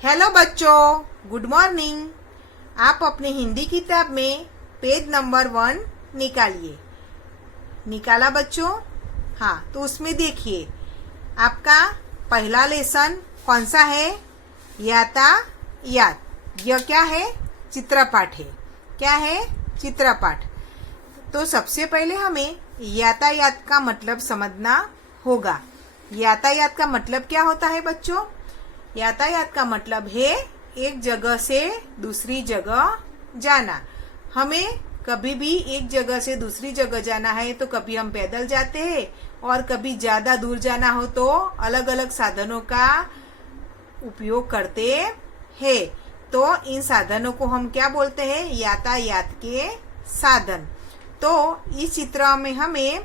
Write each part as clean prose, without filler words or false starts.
Hello बच्चों, good morning. आप अपने हिंदी किताब में पेज नंबर 1 निकालिए। निकाला बच्चों? हाँ, तो उसमें देखिए आपका पहला लेसन कौन सा है? यातायात। यह क्या है? चित्रपाठ है। क्या है? चित्रपाठ। तो सबसे पहले हमें यातायात का मतलब समझना होगा। यातायात का मतलब क्या होता है बच्चों? यातायात का मतलब है एक जगह से दूसरी जगह जाना। हमें कभी भी एक जगह से दूसरी जगह जाना है तो कभी हम पैदल जाते हैं और कभी ज्यादा दूर जाना हो तो अलग अलग साधनों का उपयोग करते हैं। तो इन साधनों को हम क्या बोलते हैं? यातायात के साधन। तो इस चित्र में हमें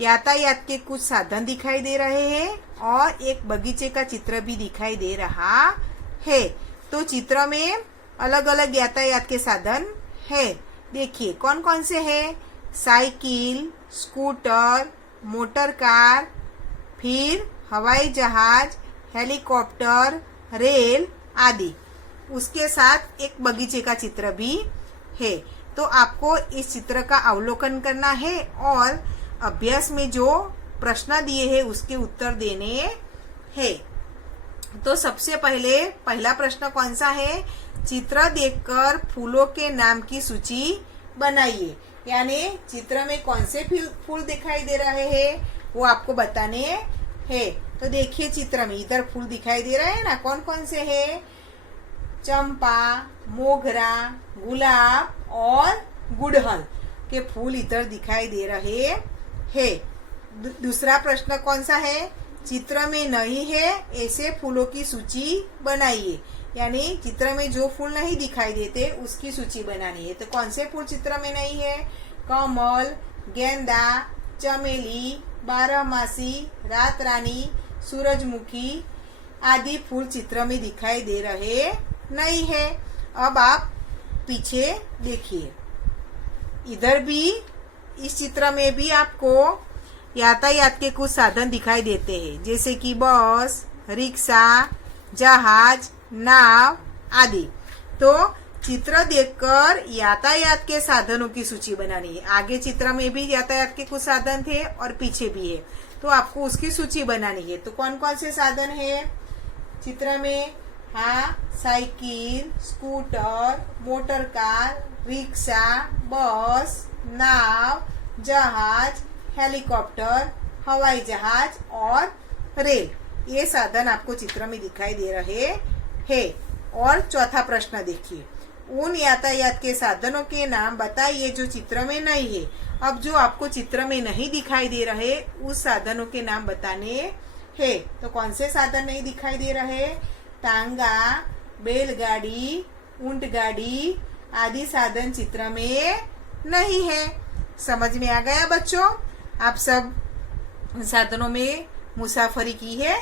यातायात के कुछ साधन दिखाई दे रहे हैं और एक बगीचे का चित्र भी दिखाई दे रहा है। तो चित्र में अलग अलग यातायात के साधन है। देखिए कौन कौन से हैं? साइकिल, स्कूटर, मोटर कार, फिर हवाई जहाज, हेलीकॉप्टर, रेल आदि। उसके साथ एक बगीचे का चित्र भी है। तो आपको इस चित्र का अवलोकन करना है और अभ्यास में जो प्रश्न दिए हैं उसके उत्तर देने हैं। तो सबसे पहले पहला प्रश्न कौन सा है? चित्र देखकर फूलों के नाम की सूची बनाइए। यानी चित्र में कौन से फूल दिखाई दे रहे हैं वो आपको बताने हैं। तो देखिए चित्र में इधर फूल दिखाई दे रहे हैं ना, कौन कौन से हैं? चंपा, मोगरा, गुलाब और गुड़हल के फूल इधर दिखाई दे रहे हैं। दूसरा प्रश्न कौन सा है? चित्र में नहीं है ऐसे फूलों की सूची बनाइए। यानी चित्र में जो फूल नहीं दिखाई देते उसकी सूची बनानी है। तो कौन से फूल चित्र में नहीं है? कमल, गेंदा, चमेली, बारहमासी, रात रानी, सूरजमुखी आदि फूल चित्र में दिखाई दे रहे नहीं है। अब आप पीछे देखिए, इधर भी इस चित्र में भी आपको यातायात के कुछ साधन दिखाई देते हैं, जैसे कि बस, रिक्शा, जहाज, नाव आदि। तो चित्र देखकर यातायात के साधनों की सूची बनानी है। आगे चित्र में भी यातायात के कुछ साधन थे और पीछे भी है, तो आपको उसकी सूची बनानी है। तो कौन कौन से साधन है चित्र में? हाँ, cycle, scooter, motor car, rickshaw, बस, नाव, जहाज, हेलीकॉप्टर, हवाई जहाज और रेल। ये साधन आपको चित्र में दिखाई दे रहे हैं। और चौथा प्रश्न देखिए, उन यातायात के साधनों के नाम बताइए जो चित्र में नहीं है। अब जो आपको चित्र में नहीं दिखाई दे रहे उस साधनों के नाम बताने हैं। तो कौन से साधन नहीं दिखाई दे रहे? टांगा, बैलगाड़ी, ऊंट गाड़ी आदि साधन चित्र में नहीं है। समझ में आ गया बच्चों? आप सब साधनों में मुसाफरी की है।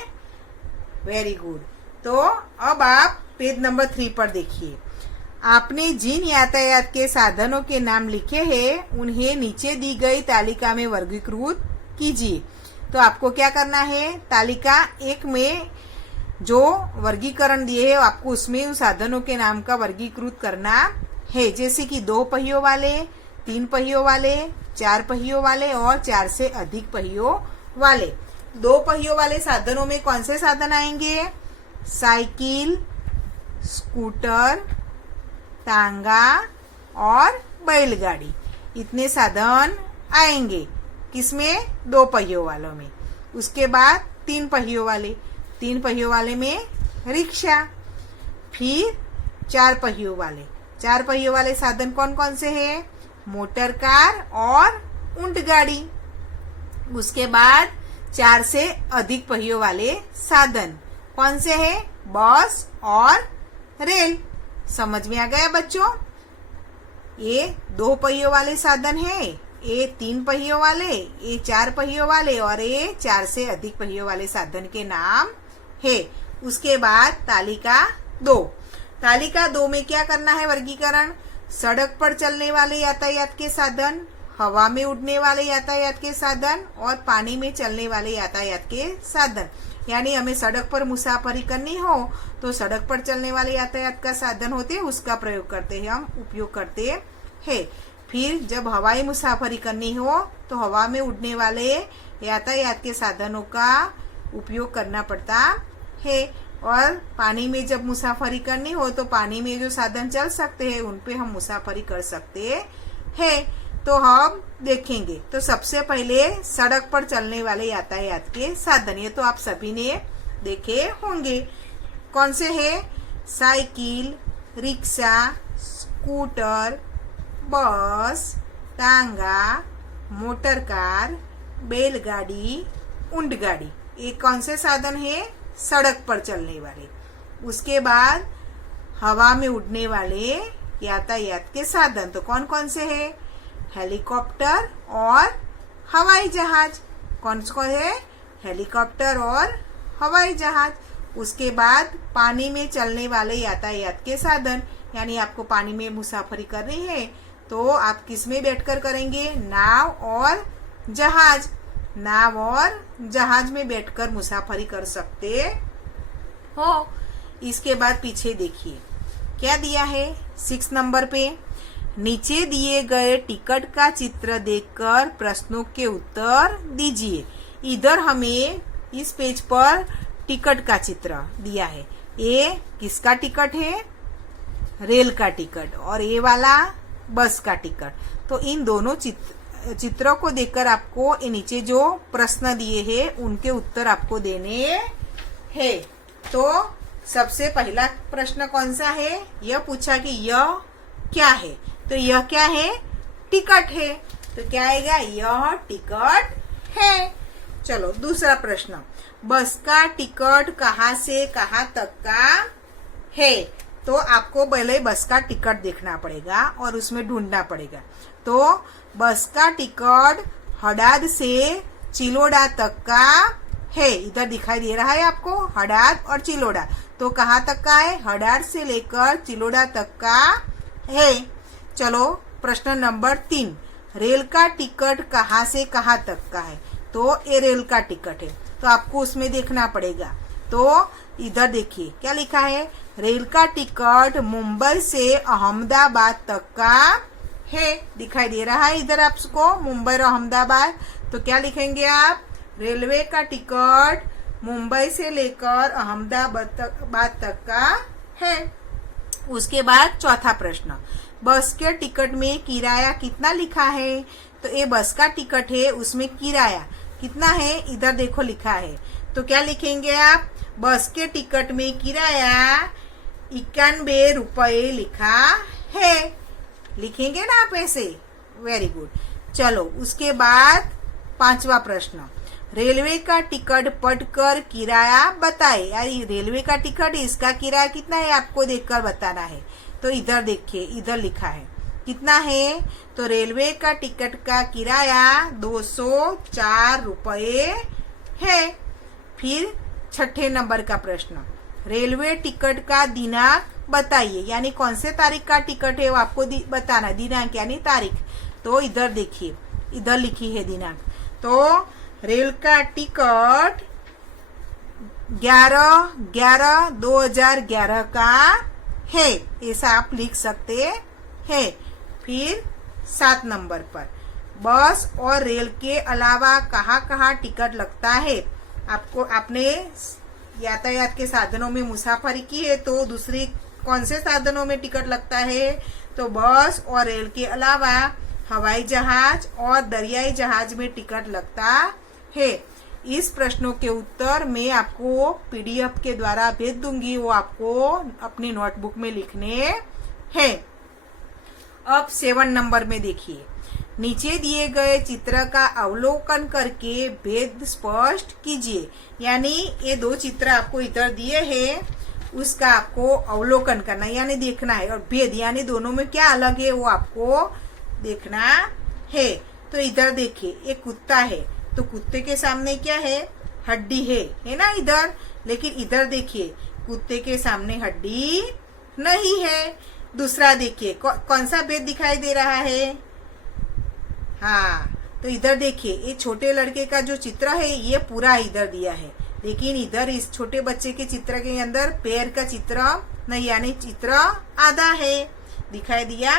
Very good. तो अब आप पेज नंबर 3 पर देखिए। आपने जिन यातायात के साधनों के नाम लिखे हैं उन्हें नीचे दी गई तालिका में वर्गीकृत कीजिए। तो आपको क्या करना है? तालिका 1 में जो वर्गीकरण दिए है आपको उसमें उन साधनों के नाम का वर्गीकृत करना है, जैसे कि 2 पहियों वाले, 3 पहियों वाले, 4 पहियों वाले और 4 से अधिक पहियों वाले। 2 पहियों वाले साधनों में कौन से साधन आएंगे? साइकिल, स्कूटर, टांगा और बैलगाड़ी। इतने साधन आएंगे किसमें? 2 पहियों वालों में। उसके बाद 3 पहियों वाले, 3 पहियों वाले में रिक्शा, फिर 4 पहियों वाले। 4 पहियों वाले साधन कौन कौन से हैं? मोटर कार और ऊंट गाड़ी। उसके बाद 4 से अधिक पहियों वाले साधन कौन से हैं? बस और रेल। समझ में आ गया बच्चों? ये 2 पहियों वाले साधन है, ये 3 पहियों वाले, ये 4 पहियों वाले और ये 4 से अधिक पहियों वाले साधन के नाम है। उसके बाद तालिका 2। तालिका 2 में क्या करना है? वर्गीकरण। सड़क पर चलने वाले यातायात के साधन, हवा में उड़ने वाले यातायात के साधन और पानी में चलने वाले यातायात के साधन। यानी हमें सड़क पर मुसाफरी करनी हो तो सड़क पर चलने वाले यातायात का साधन होते हैं, उसका प्रयोग करते हैं, हम उपयोग करते हैं। फिर जब हवाई मुसाफरी करनी हो तो हवा में उड़ने वाले यातायात के साधनों का उपयोग करना पड़ता है। और पानी में जब मुसाफरी करनी हो तो पानी में जो साधन चल सकते हैं उन पे हम मुसाफरी कर सकते हैं। तो हम देखेंगे तो सबसे पहले सड़क पर चलने वाले यातायात के साधन, ये तो आप सभी ने देखे होंगे। कौन से हैं? साइकिल, रिक्शा, स्कूटर, बस, टांगा, मोटर कार, बैलगाड़ी, ऊंटगाड़ी। ये कौन से साधन है? सड़क पर चलने वाले। उसके बाद हवा में उड़ने वाले यातायात के साधन तो कौन कौन से हैं? हेलीकॉप्टर और हवाई जहाज। कौन कौन है? हेलीकॉप्टर और हवाई जहाज। उसके बाद पानी में चलने वाले यातायात के साधन, यानी आपको पानी में मुसाफरी करनी है तो आप किस में बैठकर करेंगे? नाव और जहाज। नाव और जहाज में बैठकर मुसाफरी कर सकते हो। इसके बाद पीछे देखिए क्या दिया है 6 नंबर पे। नीचे दिए गए टिकट का चित्र देखकर प्रश्नों के उत्तर दीजिए। इधर हमें इस पेज पर टिकट का चित्र दिया है। ये किसका टिकट है? रेल का टिकट, और ये वाला बस का टिकट। तो इन दोनों चित्रों को देखकर आपको ये नीचे जो प्रश्न दिए हैं उनके उत्तर आपको देने हैं। तो सबसे पहला प्रश्न कौन सा है? यह पूछा कि यह क्या है, तो यह क्या है? टिकट है। तो क्या आएगा? यह टिकट है। चलो दूसरा प्रश्न, बस का टिकट कहाँ से कहाँ तक का है? तो आपको पहले बस का टिकट देखना पड़ेगा और उसमें ढूंढना पड़ेगा। तो बस का टिकट हड़ाद से चिलोड़ा तक का है। इधर दिखाई दे रहा है आपको हड़ाद और चिलोड़ा। तो कहाँ तक का है? हड़ाद से लेकर चिलोड़ा तक का है। चलो प्रश्न नंबर 3, रेल का टिकट कहाँ से कहाँ तक का है? तो ये रेल का टिकट है, तो आपको उसमें देखना पड़ेगा। तो इधर देखिए क्या लिखा है? रेल का टिकट मुंबई से अहमदाबाद तक का है। दिखाई दे रहा है इधर आपको मुंबई और अहमदाबाद। तो क्या लिखेंगे आप? रेलवे का टिकट मुंबई से लेकर अहमदाबाद तक का है। उसके बाद चौथा प्रश्न, बस के टिकट में किराया कितना लिखा है? तो ये बस का टिकट है, उसमें किराया कितना है? इधर देखो लिखा है। तो क्या लिखेंगे आप? बस के टिकट में किराया 91 रुपये लिखा है। लिखेंगे ना आप ऐसे? Very good. चलो उसके बाद पांचवा प्रश्न, रेलवे का टिकट पढ़कर किराया बताए। यानी रेलवे का टिकट, इसका किराया कितना है आपको देखकर बताना है। तो इधर देखिए, इधर लिखा है कितना है? तो रेलवे का टिकट का किराया 204 रुपये है। फिर छठे नंबर का प्रश्न, रेलवे टिकट का दिनांक बताइए। यानी कौन से तारीख का टिकट है वो आपको बताना, दिनांक यानी तारीख। तो इधर देखिए, इधर लिखी है दिनांक। तो रेल का टिकट 11/11/2011 का है, ऐसा आप लिख सकते हैं। फिर 7 नंबर पर, बस और रेल के अलावा कहाँ कहाँ टिकट लगता है? आपने यातायात के साधनों में मुसाफरी की है तो दूसरी कौन से साधनों में टिकट लगता है? तो बस और रेल के अलावा हवाई जहाज और दरियाई जहाज में टिकट लगता है। इस प्रश्नों के उत्तर मैं आपको पीडीएफ के द्वारा भेज दूंगी, वो आपको अपनी नोटबुक में लिखने हैं। अब 7 नंबर में देखिए, नीचे दिए गए चित्र का अवलोकन करके भेद स्पष्ट कीजिए। यानी ये 2 चित्र आपको इधर दिए हैं, उसका आपको अवलोकन करना यानी देखना है, और भेद यानी दोनों में क्या अलग है वो आपको देखना है। तो इधर देखिए, एक कुत्ता है, तो कुत्ते के सामने क्या है? हड्डी है ना इधर। लेकिन इधर देखिए, कुत्ते के सामने हड्डी नहीं है। दूसरा देखिए, कौन सा भेद दिखाई दे रहा है? हाँ, तो इधर देखिए, ये छोटे लड़के का जो चित्र है ये पूरा इधर दिया है, लेकिन इधर इस छोटे बच्चे के चित्र के अंदर पैर का चित्र नहीं, यानी चित्र आधा है। दिखाई दिया?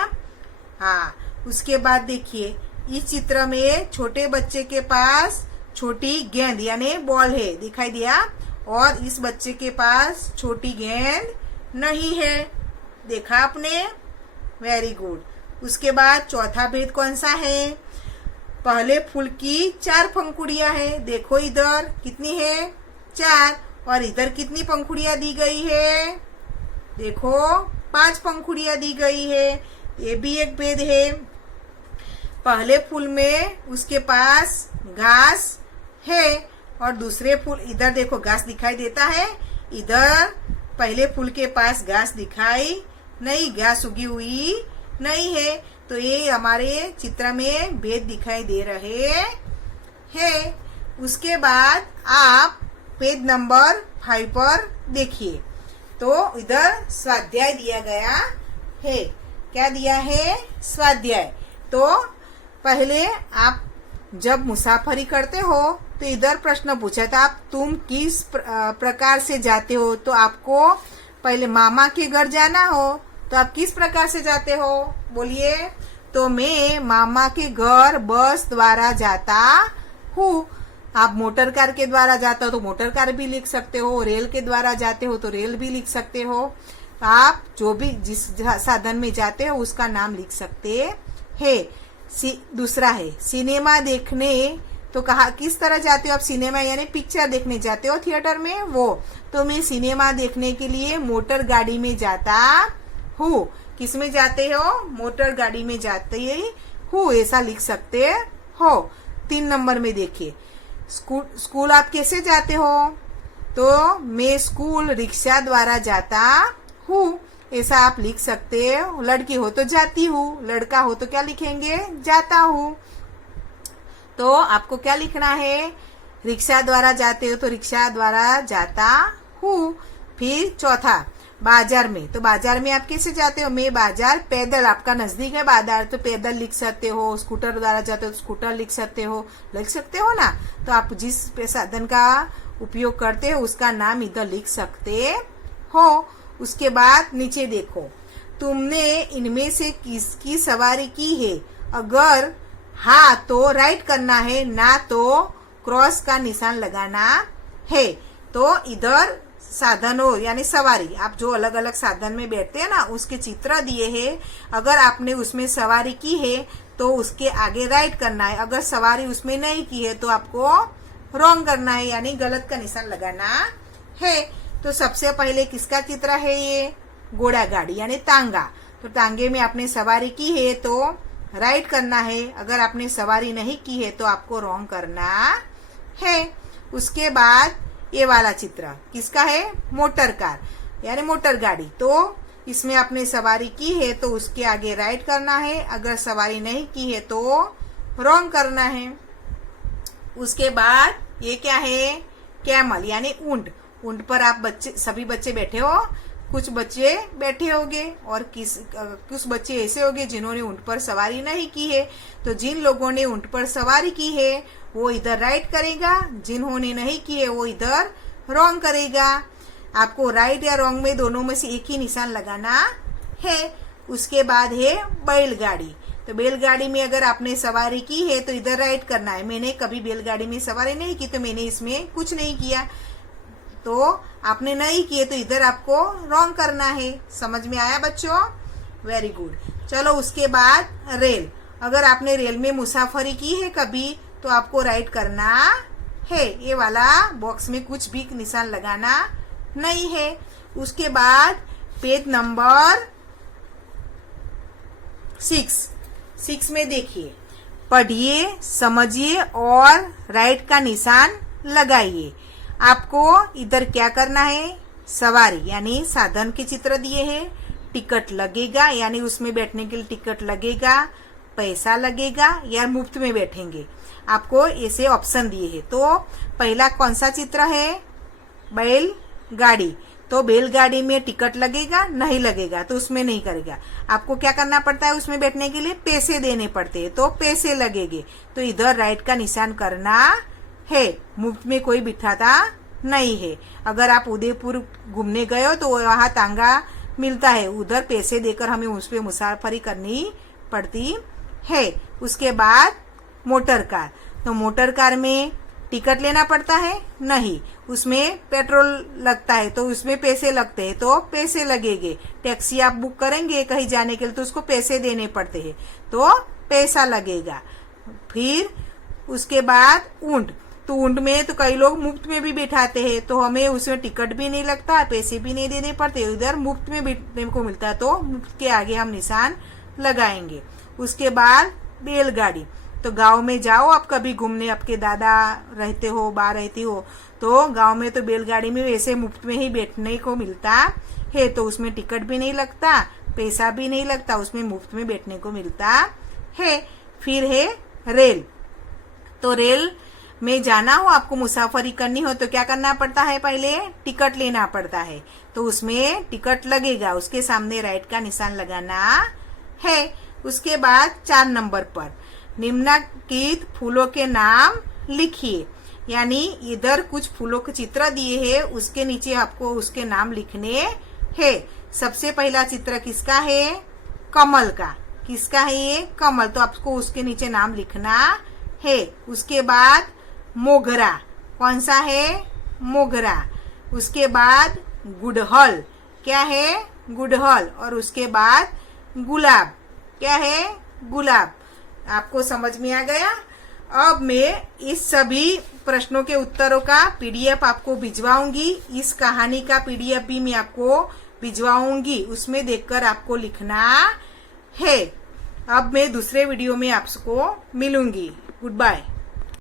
हाँ। उसके बाद देखिए, इस चित्र में छोटे बच्चे के पास छोटी गेंद यानी बॉल है, दिखाई दिया, और इस बच्चे के पास छोटी गेंद नहीं है। देखा आपने? Very good. उसके बाद चौथा भेद कौन सा है? पहले फूल की 4 पंखुड़ियां है। देखो इधर कितनी है? 4। और इधर कितनी पंखुड़ियां दी गई है? देखो 5 पंखुड़ियां दी गई है। ये भी एक भेद है। पहले फूल में उसके पास घास है और दूसरे फूल, इधर देखो घास दिखाई देता है, इधर पहले फूल के पास घास दिखाई नहीं, घास उगी हुई नहीं है। तो ये हमारे चित्र में भेद दिखाई दे रहे हैं। उसके बाद आप पेज नंबर 5 पर देखिए, तो इधर स्वाध्याय दिया गया है। क्या दिया है? स्वाध्याय। तो पहले आप जब मुसाफरी करते हो तो इधर प्रश्न पूछा था, आप तुम किस प्रकार से जाते हो? तो आपको पहले मामा के घर जाना हो तो आप किस प्रकार से जाते हो? बोलिए। तो मैं मामा के घर बस द्वारा जाता हूँ। आप मोटर कार के द्वारा जाते हो तो मोटर कार भी लिख सकते हो, रेल के द्वारा जाते हो तो रेल भी लिख सकते हो। आप जो भी जिस साधन में जाते हो उसका नाम लिख सकते हैं। दूसरा है सिनेमा देखने। तो कहा किस तरह जाते हो आप? सिनेमा यानी पिक्चर देखने जाते हो थिएटर में, वो। तो मैं सिनेमा देखने के लिए मोटर गाड़ी में जाता हूँ। किस में जाते हो? मोटर गाड़ी में जाते हूँ, ऐसा लिख सकते हो। 3 नंबर में देखिए, स्कूल आप कैसे जाते हो? तो मैं स्कूल रिक्शा द्वारा जाता हूँ, ऐसा आप लिख सकते हो। लड़की हो तो जाती हूँ, लड़का हो तो क्या लिखेंगे? जाता हूँ। तो आपको क्या लिखना है? रिक्शा द्वारा जाते हो तो रिक्शा द्वारा जाता हूँ। फिर चौथा, बाजार में। तो बाजार में आप कैसे जाते हो? मैं बाजार पैदल, आपका नजदीक है बाजार तो पैदल लिख सकते हो। स्कूटर द्वारा जाते हो तो स्कूटर लिख सकते हो ना। तो आप जिस साधन का उपयोग करते हो उसका नाम इधर लिख सकते हो। उसके बाद नीचे देखो, तुमने इनमें से किसकी सवारी की है? अगर हाँ तो राइट करना है, ना तो क्रॉस का निशान लगाना है। तो इधर साधनों यानी सवारी, आप जो अलग अलग साधन में बैठते हैं ना उसके चित्र दिए हैं। अगर आपने उसमें सवारी की है तो उसके आगे राइट करना है। अगर सवारी उसमें नहीं की है तो आपको रॉन्ग करना है, यानी गलत का निशान लगाना है। तो सबसे पहले किसका चित्र है? ये घोड़ा गाड़ी यानी तांगा। तो तांगे में आपने सवारी की है तो राइट करना है। अगर आपने सवारी नहीं की है तो आपको रॉन्ग करना है। उसके बाद ये वाला चित्र किसका है? मोटर कार यानी मोटर गाड़ी। तो इसमें आपने सवारी की है तो उसके आगे राइट करना है। अगर सवारी नहीं की है तो रॉन्ग करना है। उसके बाद ये क्या है? कैमल यानी ऊंट। ऊंट पर आप सभी बच्चे बैठे हो। कुछ बच्चे बैठे होंगे और कुछ बच्चे ऐसे होंगे जिन्होंने ऊंट पर सवारी नहीं की है। तो जिन लोगों ने ऊंट पर सवारी की है वो इधर राइट करेगा, जिन्होंने नहीं की है वो इधर रॉन्ग करेगा। आपको राइट या रॉन्ग में दोनों में से एक ही निशान लगाना है। उसके बाद है बैलगाड़ी। तो बैलगाड़ी में अगर आपने सवारी की है तो इधर राइट करना है। मैंने कभी बैलगाड़ी में सवारी नहीं की तो मैंने इसमें कुछ नहीं किया। तो आपने नहीं किए तो इधर आपको रॉन्ग करना है। समझ में आया बच्चों? Very good. चलो उसके बाद रेल। अगर आपने रेल में मुसाफरी की है कभी तो आपको राइट करना है। ये वाला बॉक्स में कुछ भी निशान लगाना नहीं है। उसके बाद पेज नंबर 6 में देखिए, पढ़िए, समझिए और राइट का निशान लगाइए। आपको इधर क्या करना है? सवारी यानी साधन के चित्र दिए हैं। टिकट लगेगा यानी उसमें बैठने के लिए टिकट लगेगा, पैसा लगेगा या मुफ्त में बैठेंगे। आपको ऐसे ऑप्शन दिए हैं। तो पहला कौन सा चित्र है? बैलगाड़ी। तो बैलगाड़ी में टिकट लगेगा? नहीं लगेगा, तो उसमें नहीं करेगा। आपको क्या करना पड़ता है? उसमें बैठने के लिए पैसे देने पड़ते हैं, तो पैसे लगेंगे। तो इधर राइट का निशान करना है। मुफ्त में कोई बिठाता नहीं है। अगर आप उदयपुर घूमने गए हो तो वहाँ तांगा मिलता है, उधर पैसे देकर हमें उस पर मुसाफरी करनी पड़ती है। उसके बाद मोटर कार, तो मोटर कार में टिकट लेना पड़ता है? नहीं, उसमें पेट्रोल लगता है तो उसमें पैसे लगते हैं, तो पैसे लगेंगे। टैक्सी आप बुक करेंगे कहीं जाने के लिए तो उसको पैसे देने पड़ते हैं, तो पैसा लगेगा। फिर उसके बाद ऊंट, तो ऊंट में तो कई लोग मुफ्त में भी बिठाते हैं, तो हमें उसमें टिकट भी नहीं लगता, पैसे भी नहीं देने पड़ते, उधर मुफ्त में बिठने को मिलता है, तो मुफ्त के आगे हम निशान लगाएंगे। उसके बाद बैलगाड़ी, तो गांव में जाओ आप कभी घूमने, आपके दादा रहते हो, बा रहती हो, तो गांव में तो बैलगाड़ी में वैसे मुफ्त में ही बैठने को मिलता है, तो उसमें टिकट भी नहीं लगता, पैसा भी नहीं लगता, उसमें मुफ्त में बैठने को मिलता है। फिर है रेल, तो रेल में जाना हो, आपको मुसाफरी करनी हो तो क्या करना पड़ता है? पहले टिकट लेना पड़ता है, तो उसमें टिकट लगेगा, उसके सामने राइट का निशान लगाना है। उसके बाद 4 नंबर पर निम्नलिखित फूलों के नाम लिखिए, यानी इधर कुछ फूलों के चित्र दिए हैं, उसके नीचे आपको उसके नाम लिखने हैं। सबसे पहला चित्र किसका है? कमल का। किसका है ये? कमल, तो आपको उसके नीचे नाम लिखना है। उसके बाद मोगरा, कौन सा है? मोगरा। उसके बाद गुड़हल, क्या है? गुड़हल। और उसके बाद गुलाब, क्या है? गुलाब। आपको समझ में आ गया? अब मैं इस सभी प्रश्नों के उत्तरों का पीडीएफ आपको भिजवाऊंगी, इस कहानी का पीडीएफ भी मैं आपको भिजवाऊंगी, उसमें देखकर आपको लिखना है। अब मैं दूसरे वीडियो में आपको मिलूंगी। Good bye.